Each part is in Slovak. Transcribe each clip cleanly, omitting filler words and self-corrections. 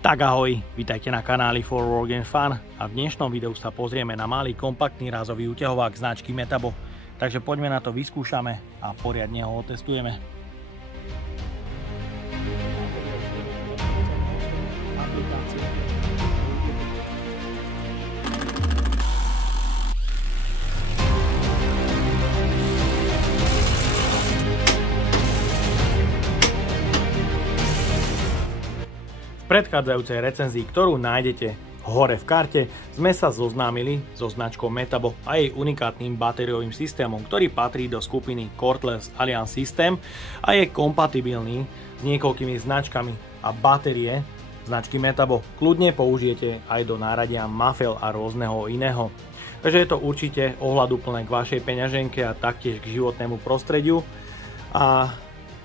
Tak ahoj, vítajte na kanáli For Work and Fun a v dnešnom videu sa pozrieme na malý kompaktný rázový úťahovák značky Metabo. Takže poďme na to, vyskúšame a poriadne ho otestujeme. V predchádzajúcej recenzii, ktorú nájdete hore v karte, sme sa zoznámili so značkou Metabo a jej unikátnym batériovým systémom, ktorý patrí do skupiny Cordless Alliance System a je kompatibilný s niekoľkými značkami a batérie značky Metabo kľudne použijete aj do náradia Mafel a rôzneho iného. Takže je to určite ohľaduplné k vašej peňaženke a taktiež k životnému prostrediu a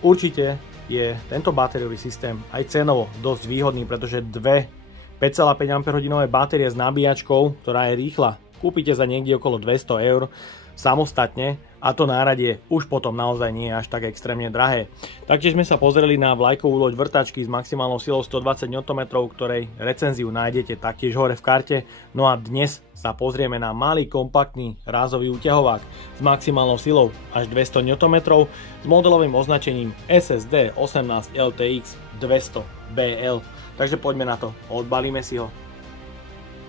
určite je tento batériový systém aj cenovo dosť výhodný, pretože dve 5,5 Ah batérie s nabíjačkou, ktorá je rýchla, kúpite za niekde okolo 200 € samostatne a to náradie už potom naozaj nie je až tak extrémne drahé. Taktiež sme sa pozreli na vlajkovú loď vrtačky s maximálnou silou 120 Nm, ktorej recenziu nájdete taktiež hore v karte. No a dnes sa pozrieme na malý kompaktný rázový úťahovák s maximálnou silou až 200 Nm s modelovým označením SSD 18 LTX 200 BL. Takže poďme na to, odbalíme si ho.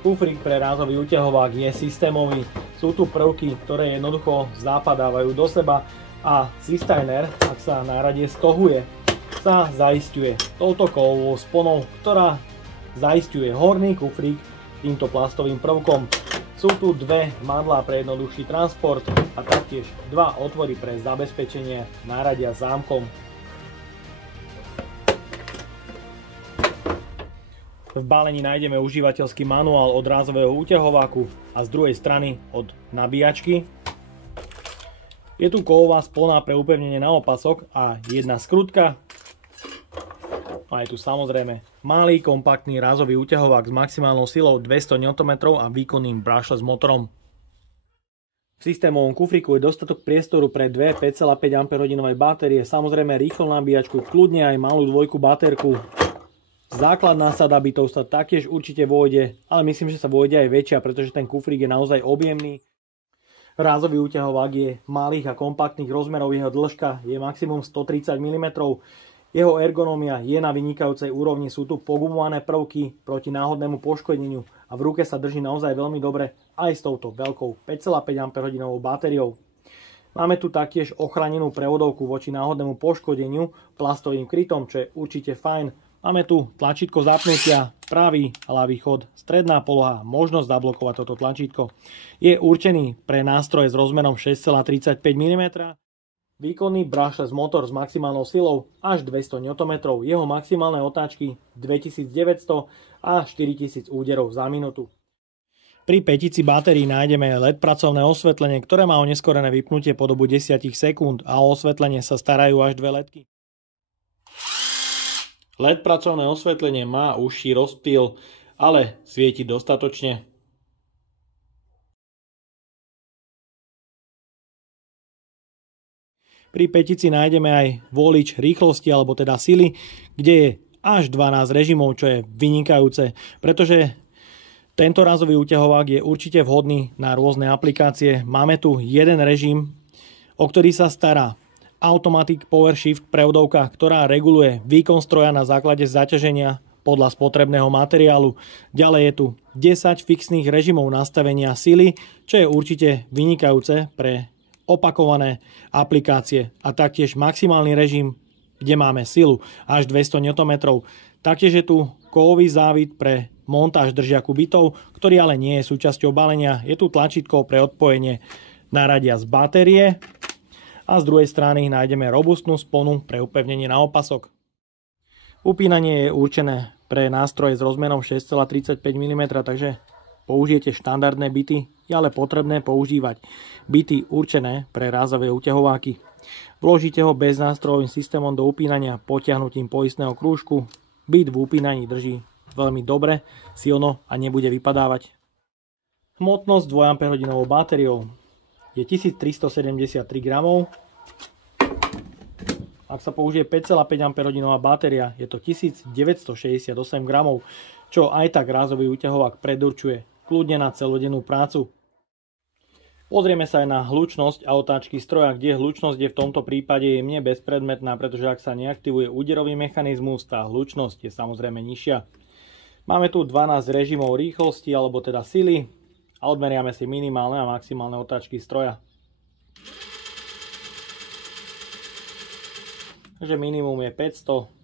Kufrík pre rázový úťahovák je systémový, sú tu prvky, ktoré jednoducho zapadávajú do seba a systajner, ak sa náradie skohuje, sa zaisťuje touto kovovou sponou, ktorá zaisťuje horný kufrík týmto plastovým prvkom. Sú tu dve mandlá pre jednoduchší transport a taktiež dva otvory pre zabezpečenie náradia zámkom. V balení nájdeme užívateľský manuál od rázového úťahováku a z druhej strany od nabíjačky. Je tu kovová spona pre upevnenie na opasok a jedna skrutka. A je tu samozrejme malý kompaktný rázový úťahovák s maximálnou silou 200 Nm a výkonným brushless motorom. V systémovom kufriku je dostatok priestoru pre dve 5,5 Ah batérie, samozrejme rýchlu nabíjačku, kľudne aj malú dvojku batérku. Základná sada bytov sa taktiež určite vôjde, ale myslím, že sa vôjde aj väčšia, pretože ten kufrík je naozaj objemný. Rázový úťahovák je malých a kompaktných rozmerov, jeho dĺžka je maximum 130 mm. Jeho ergonómia je na vynikajúcej úrovni, sú tu pogumované prvky proti náhodnému poškodeniu a v ruke sa drží naozaj veľmi dobre aj s touto veľkou 5,5 Ah batériou. Máme tu taktiež ochránenú prevodovku voči náhodnému poškodeniu plastovým krytom, čo je určite fajn. Máme tu tlačítko zapnutia, pravý a ľavý chod, stredná poloha, možnosť zablokovať toto tlačítko. Je určený pre nástroje s rozmerom 6,35 mm. Výkonný brushless motor s maximálnou silou až 200 Nm, jeho maximálne otáčky 2900 a 4000 úderov za minútu. Pri pätici batérií nájdeme LED pracovné osvetlenie, ktoré má oneskorené vypnutie po dobu 10 sekúnd a o osvetlenie sa starajú až dve LEDky. LED pracovné osvetlenie má užší rozptyl, ale svieti dostatočne. Pri pätici nájdeme aj volič rýchlosti, alebo teda sily, kde je až 12 režimov, čo je vynikajúce, pretože tento rázový úťahovák je určite vhodný na rôzne aplikácie. Máme tu jeden režim, o ktorý sa stará Automatic Power Shift prevodovka, ktorá reguluje výkon stroja na základe zaťaženia podľa spotrebného materiálu. Ďalej je tu 10 fixných režimov nastavenia sily, čo je určite vynikajúce pre opakované aplikácie. A taktiež maximálny režim, kde máme silu až 200 Nm. Taktiež je tu kovový závit pre montáž držiaku bytov, ktorý ale nie je súčasťou balenia. Je tu tlačítko pre odpojenie náradia z batérie. A z druhej strany nájdeme robustnú sponu pre upevnenie na opasok. Upínanie je určené pre nástroje s rozmerom 6,35 mm, takže použijete štandardné bity, je ale potrebné používať bity určené pre rázové úťahováky. Vložíte ho bez nástrojovým systémom do upínania potiahnutím poistného krúžku. Bit v upínaní drží veľmi dobre, silno a nebude vypadávať. Hmotnosť 2 Ah batériou je 1373 gramov a Ak sa použije 5,5 Ah batéria, je to 1968 gramov, čo aj tak rázový úťahovák predurčuje kľudne na celodennú prácu. Pozrieme sa aj na hlučnosť a otáčky stroja, kde hlučnosť je v tomto prípade jemne bezpredmetná, pretože ak sa neaktivuje úderový mechanizmus, tá hlučnosť je samozrejme nižšia. Máme tu 12 režimov rýchlosti, alebo teda sily, a odmeriame si minimálne a maximálne otáčky stroja. Takže minimum je 500.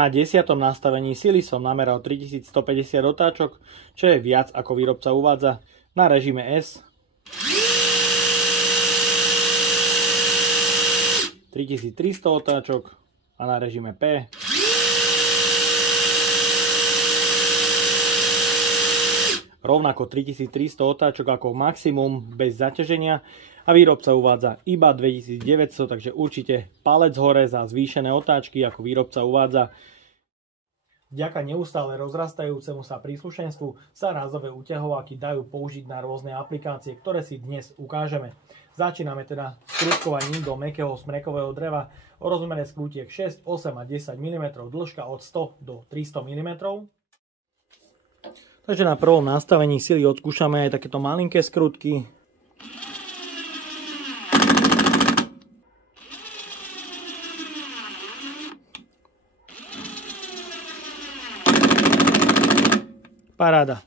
Na 10. nastavení sily som nameral 3150 otáčok, čo je viac ako výrobca uvádza. Na režime S 3300 otáčok a na režime P rovnako 3300 otáčok ako maximum bez zaťaženia a výrobca uvádza iba 2900, takže určite palec hore za zvýšené otáčky ako výrobca uvádza. Vďaka neustále rozrastajúcemu sa príslušenstvu sa rázové úťahováky dajú použiť na rôzne aplikácie, ktoré si dnes ukážeme. Začíname teda skrutkovaním do mäkkého smrekového dreva o rozmere skrutiek 6, 8 a 10 mm, dĺžka od 100 do 300 mm. Takže na prvom nastavení sily odskúšame aj takéto malinké skrutky. Paráda.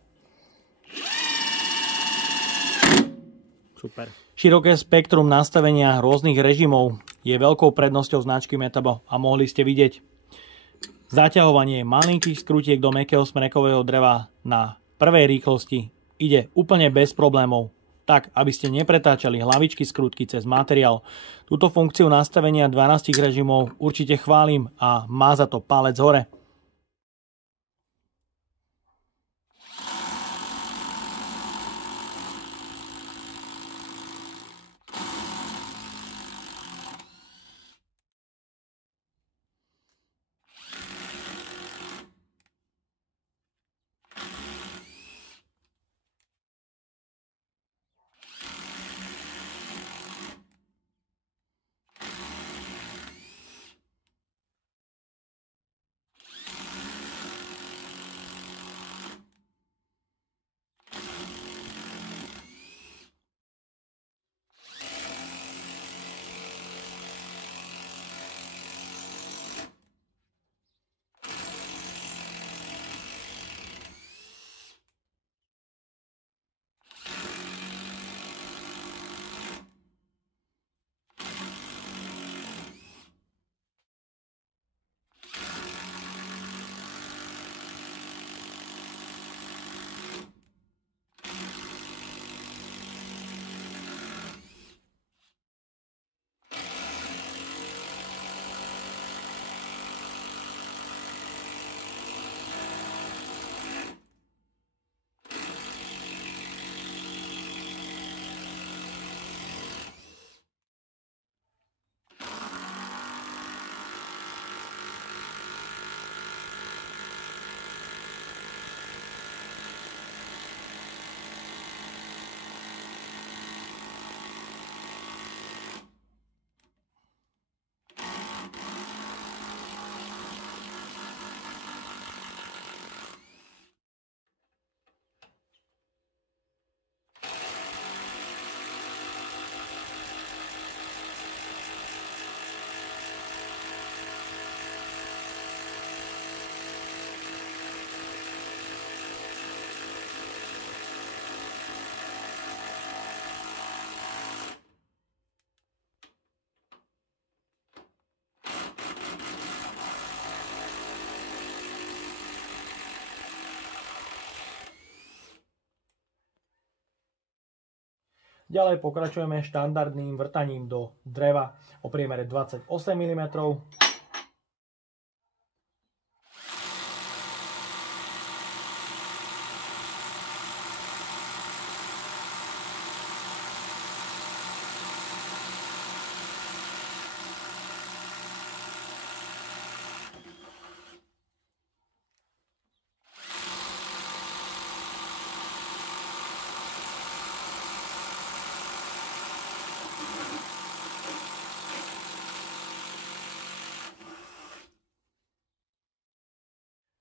Super. Široké spektrum nastavenia rôznych režimov je veľkou prednosťou značky Metabo a mohli ste vidieť zaťahovanie malinkých skrutiek do mäkkého smrekového dreva na prvej rýchlosti ide úplne bez problémov, tak aby ste nepretáčali hlavičky skrutky cez materiál. Túto funkciu nastavenia 12 režimov určite chválim a má za to palec hore. Ďalej pokračujeme štandardným vrtaním do dreva o priemere 28 mm.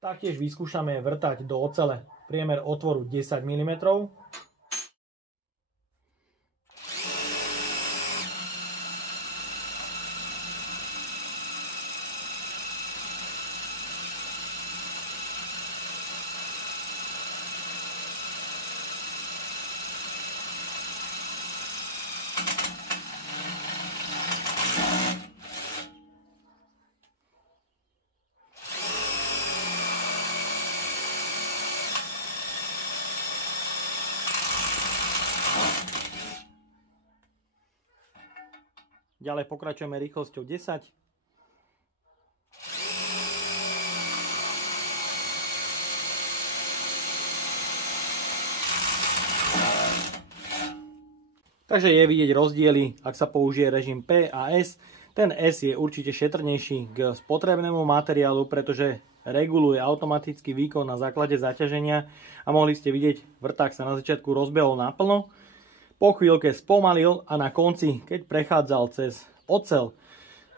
Taktiež vyskúšame vrtať do ocele priemer otvoru 10 mm. Ďalej pokračujeme rýchlosťou 10. Takže je vidieť rozdiely, ak sa použije režim P a S. Ten S je určite šetrnejší k spotrebnému materiálu, pretože reguluje automatický výkon na základe zaťaženia a mohli ste vidieť, vrták sa na začiatku rozbehol naplno. Po chvíľke spomalil a na konci, keď prechádzal cez oceľ,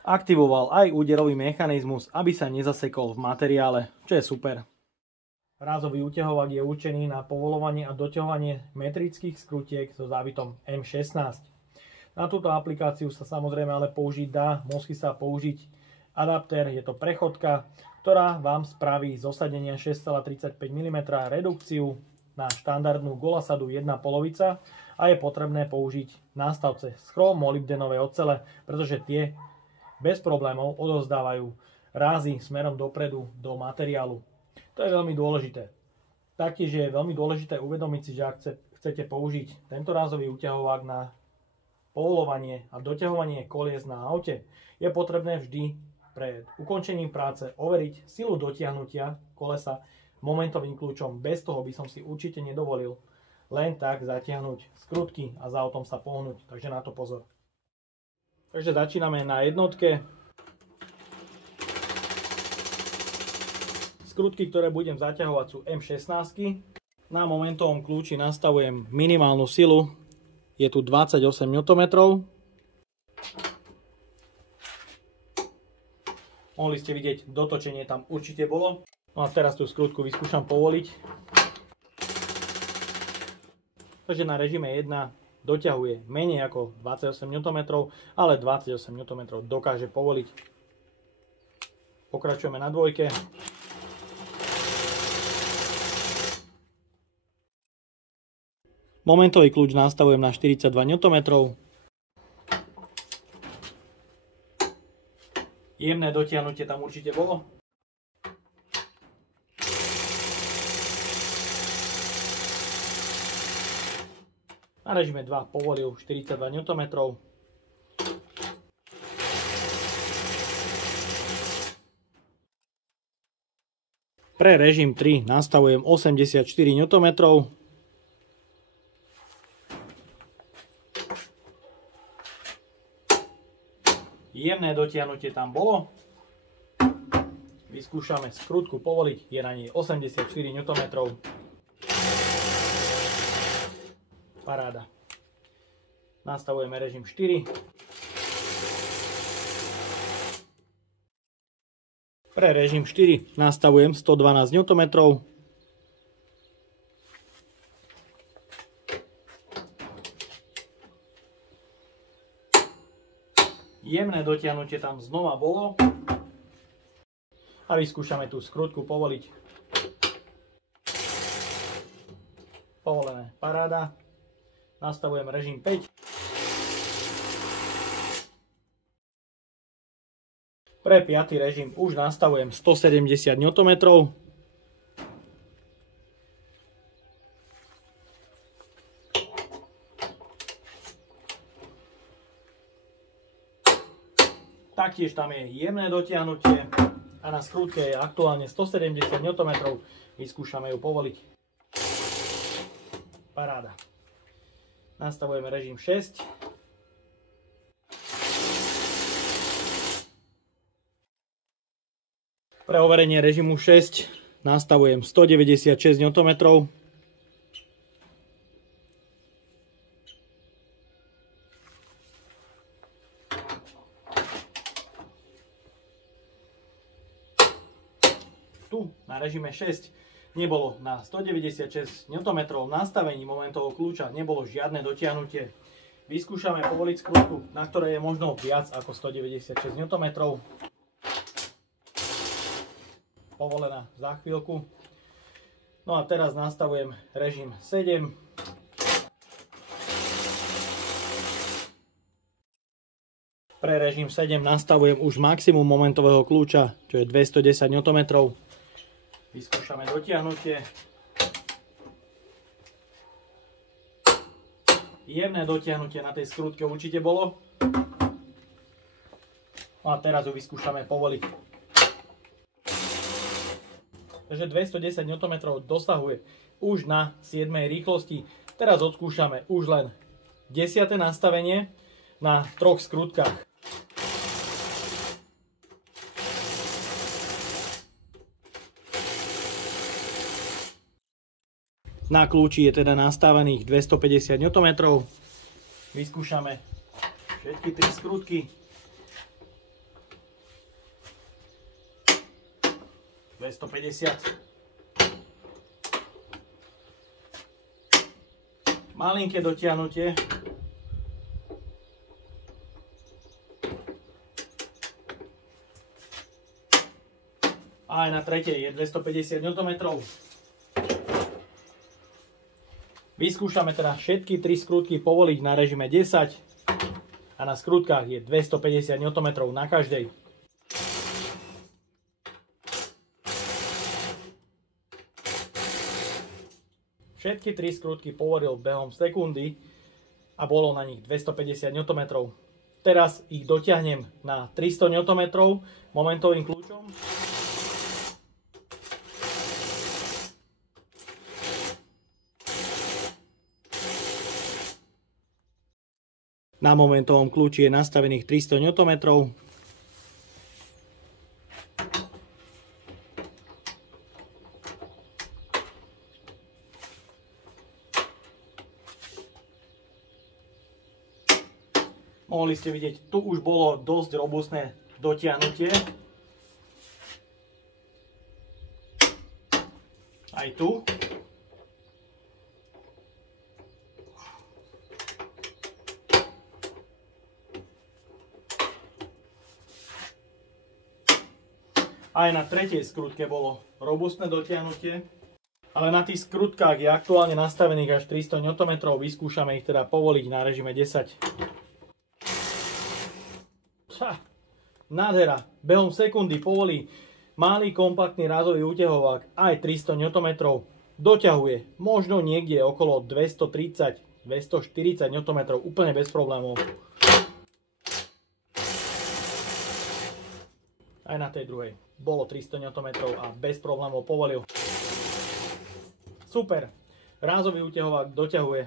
aktivoval aj úderový mechanizmus, aby sa nezasekol v materiále, čo je super. Rázový úťahovák je určený na povoľovanie a doťahovanie metrických skrutiek so závitom M16. Na túto aplikáciu sa samozrejme ale použiť dá, musí sa použiť adaptér, je to prechodka, ktorá vám spraví z osadenia 6,35 mm redukciu na štandardnú golasadu 1 polovica a je potrebné použiť nástavce z chróm-molybdenovej ocele, pretože tie bez problémov odovzdávajú rázy smerom dopredu do materiálu. To je veľmi dôležité. Taktiež je veľmi dôležité uvedomiť si, že ak chcete použiť tento rázový úťahovák na povoľovanie a doťahovanie kolies na aute, je potrebné vždy pred ukončením práce overiť silu dotiahnutia kolesa momentovým kľúčom. Bez toho by som si určite nedovolil len tak zatiahnuť skrutky a za autom sa pohnúť, takže na to pozor. Takže začíname na jednotke. Skrutky, ktoré budem zaťahovať, sú M16. Na momentovom kľúči nastavujem minimálnu silu, je tu 28 Nm. Mohli ste vidieť, dotočenie tam určite bolo. No a teraz tú skrutku vyskúšam povoliť. Takže na režime 1 doťahuje menej ako 28 Nm, ale 28 Nm dokáže povoliť. Pokračujeme na dvojke. Momentový kľúč nastavujem na 42 Nm. Jemné dotiahnutie tam určite bolo. Na režime 2 povolil 42 Nm. Pre režim 3 nastavujem 84 Nm. Jemné dotiahnutie tam bolo. Vyskúšame skrutku povoliť, je na nej 84 Nm. Paráda. Nastavujeme režim 4. Pre režim 4 nastavujem 112 Nm. Jemné dotiahnutie tam znova bolo. A vyskúšame tú skrutku povoliť. Povolené, paráda. Nastavujem režim 5. Pre 5. režim už nastavujem 170 Nm. Taktiež tam je jemné dotiahnutie a na skrutke je aktuálne 170 Nm. Vyskúšame ju povoliť. Paráda. Nastavujeme režim 6. Pre overenie režimu 6 nastavujem 196 Nm. Tu na režime 6 nebolo na 196 Nm nastavení momentového kľúča, nebolo žiadne dotiahnutie. Vyskúšame povoliť skrutku, na ktorej je možno viac ako 196 Nm. Povolená za chvíľku. No a teraz nastavujem režim 7. Pre režim 7 nastavujem už maximum momentového kľúča, čo je 210 Nm. Vyskúšame dotiahnutie. Jemné dotiahnutie na tej skrutke určite bolo. No a teraz ju vyskúšame povoliť. Takže 210 Nm dosahuje už na 7. rýchlosti. Teraz odskúšame už len 10. nastavenie na 3 skrutkách. Na kľúči je teda nastavených 250 Nm. Vyskúšame všetky 3 skrutky. 250. Malinké dotiahnutie. A aj na tretej je 250 Nm. Vyskúšame teda všetky 3 skrutky povoliť na režime 10 a na skrutkách je 250 Nm na každej. Všetky 3 skrutky povoril behom sekundy a bolo na nich 250 Nm. Teraz ich dotiahnem na 300 Nm momentovým kľúčom. Na momentovom kľúči je nastavených 300 Nm. Mohli ste vidieť, tu už bolo dosť robustné dotiahnutie. Aj tu. Aj na tretej skrutke bolo robustné dotiahnutie. Ale na tých skrutkách je aktuálne nastavených až 300 Nm. Vyskúšame ich teda povoliť na režime 10. Nádhera, behom sekundy povolí malý kompaktný rázový útehovák aj 300 Nm. Doťahuje možno niekde okolo 230-240 Nm úplne bez problémov. Aj na tej druhej bolo 300 Nm a bez problémov povolil. Super, rázový útehovák doťahuje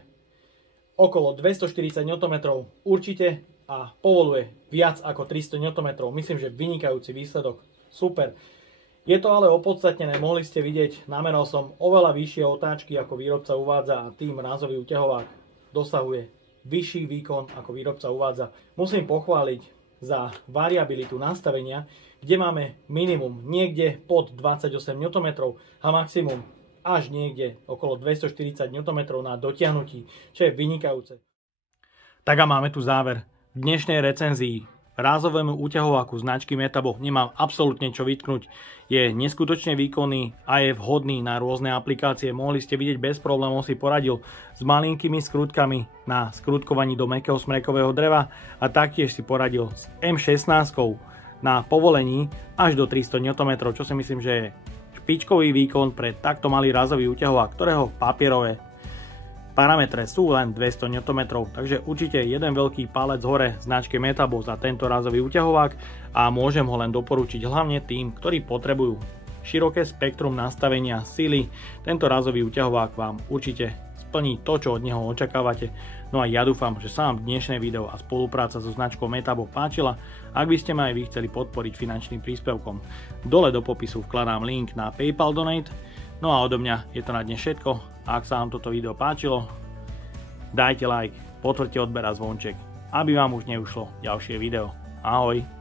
okolo 240 Nm určite a povoluje viac ako 300 Nm. Myslím, že vynikajúci výsledok. Super. Je to ale opodstatnené, mohli ste vidieť, nameral som oveľa vyššie otáčky ako výrobca uvádza a tým rázový útehovák dosahuje vyšší výkon ako výrobca uvádza. Musím pochváliť za variabilitu nastavenia, kde máme minimum niekde pod 28 Nm a maximum až niekde okolo 240 Nm na dotiahnutí, čo je vynikajúce. Tak a máme tu záver. V dnešnej recenzii rázovému úťahováku značky Metabo nemám absolútne čo vytknúť. Je neskutočne výkonný a je vhodný na rôzne aplikácie. Mohli ste vidieť, bez problémov si poradil s malinkými skrutkami na skrutkovaní do mäkkého smrekového dreva a taktiež si poradil s M16 na povolení až do 300 Nm, čo si myslím, že je špičkový výkon pre takto malý rázový úťahovák, ktorého papierové Parametre sú len 200 Nm, takže určite jeden veľký palec hore značke Metabo za tento rázový úťahovák a môžem ho len doporučiť hlavne tým, ktorí potrebujú široké spektrum nastavenia sily. Tento rázový úťahovák vám určite splní to, čo od neho očakávate. No a ja dúfam, že sa vám dnešné video a spolupráca so značkou Metabo páčila. Ak by ste ma aj vy chceli podporiť finančným príspevkom, dole do popisu vkladám link na PayPal Donate. No a odo mňa je to na dnes všetko. A ak sa vám toto video páčilo, dajte like, potvrďte odber a zvonček, aby vám už neušlo ďalšie video. Ahoj!